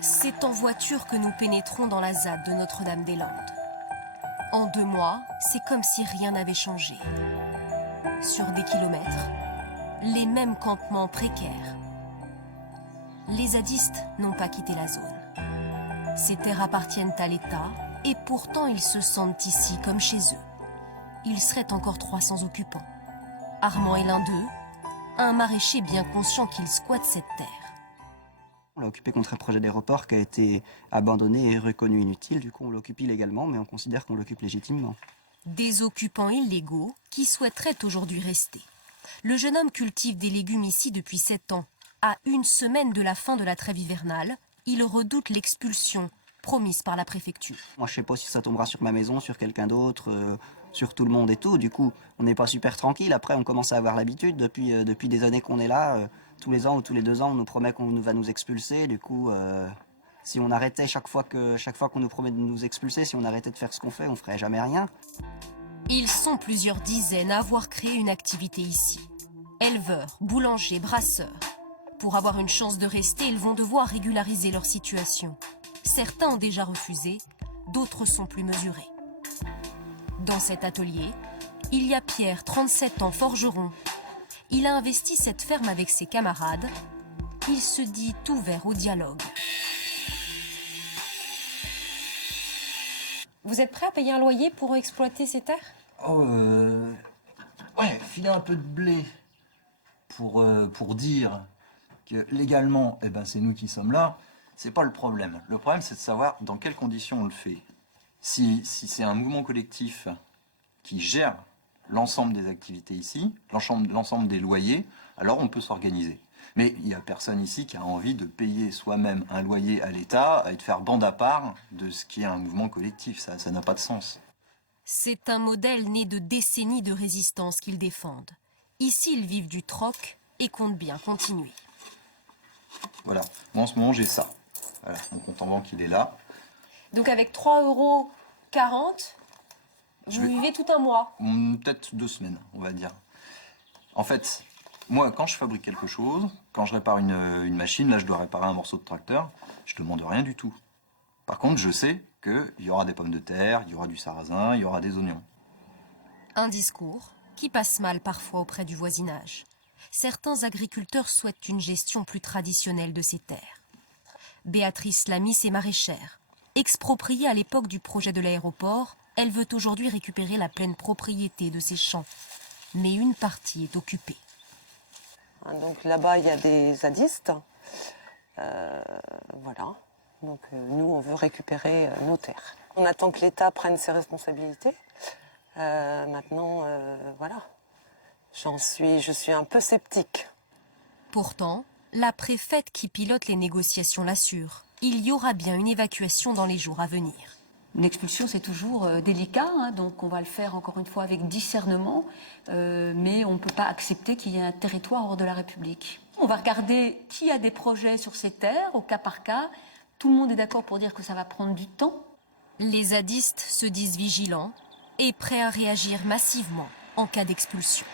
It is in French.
C'est en voiture que nous pénétrons dans la ZAD de Notre-Dame-des-Landes. En 2 mois, c'est comme si rien n'avait changé. Sur des kilomètres, les mêmes campements précaires. Les zadistes n'ont pas quitté la zone. Ces terres appartiennent à l'État et pourtant ils se sentent ici comme chez eux. Il serait encore 300 occupants. Armand est l'un d'eux, un maraîcher bien conscient qu'il squatte cette terre. On l'a occupé contre un projet d'aéroport qui a été abandonné et reconnu inutile. Du coup, on l'occupe illégalement, mais on considère qu'on l'occupe légitimement. Des occupants illégaux qui souhaiteraient aujourd'hui rester. Le jeune homme cultive des légumes ici depuis 7 ans. À 1 semaine de la fin de la trêve hivernale, il redoute l'expulsion promise par la préfecture. Moi, je sais pas si ça tombera sur ma maison, sur quelqu'un d'autre, sur tout le monde et tout. Du coup, on n'est pas super tranquille. Après, on commence à avoir l'habitude. Depuis des années qu'on est là, tous les ans ou tous les 2 ans, on nous promet qu'on va nous expulser. Du coup, si on arrêtait chaque fois qu'on nous promet de nous expulser, si on arrêtait de faire ce qu'on fait, on ferait jamais rien. Ils sont plusieurs dizaines à avoir créé une activité ici. Éleveurs, boulangers, brasseurs. Pour avoir une chance de rester, ils vont devoir régulariser leur situation. Certains ont déjà refusé, d'autres sont plus mesurés. Dans cet atelier, il y a Pierre, 37 ans, forgeron. Il a investi cette ferme avec ses camarades. Il se dit ouvert au dialogue. Vous êtes prêt à payer un loyer pour exploiter ces terres? Ouais, filer un peu de blé pour dire que légalement, eh ben, c'est nous qui sommes là, c'est pas le problème. Le problème, c'est de savoir dans quelles conditions on le fait. Si c'est un mouvement collectif qui gère l'ensemble des activités ici, l'ensemble des loyers, alors on peut s'organiser. Mais il n'y a personne ici qui a envie de payer soi-même un loyer à l'État et de faire bande à part de ce qui est un mouvement collectif. Ça n'a pas de sens. C'est un modèle né de décennies de résistance qu'ils défendent. Ici, ils vivent du troc et comptent bien continuer. Voilà, moi en ce moment j'ai ça. Voilà, mon compte en banque il est là. Donc avec 3,40 €, vous vivez tout un mois? Peut-être 2 semaines, on va dire. En fait, moi quand je fabrique quelque chose, quand je répare une machine, là je dois réparer un morceau de tracteur, je ne demande rien du tout. Par contre, je sais qu'il y aura des pommes de terre, il y aura du sarrasin, il y aura des oignons. Un discours qui passe mal parfois auprès du voisinage. Certains agriculteurs souhaitent une gestion plus traditionnelle de ces terres. Béatrice Lamy est maraîchère. Expropriée à l'époque du projet de l'aéroport, elle veut aujourd'hui récupérer la pleine propriété de ses champs. Mais une partie est occupée. Donc là-bas, il y a des zadistes. Voilà. Donc nous, on veut récupérer nos terres. On attend que l'État prenne ses responsabilités. Maintenant, voilà. Je suis un peu sceptique. Pourtant, la préfète qui pilote les négociations l'assure. Il y aura bien une évacuation dans les jours à venir. Une expulsion, c'est toujours délicat, hein, donc on va le faire encore une fois avec discernement, mais on ne peut pas accepter qu'il y ait un territoire hors de la République. On va regarder qui a des projets sur ces terres, au cas par cas. Tout le monde est d'accord pour dire que ça va prendre du temps. Les zadistes se disent vigilants et prêts à réagir massivement en cas d'expulsion.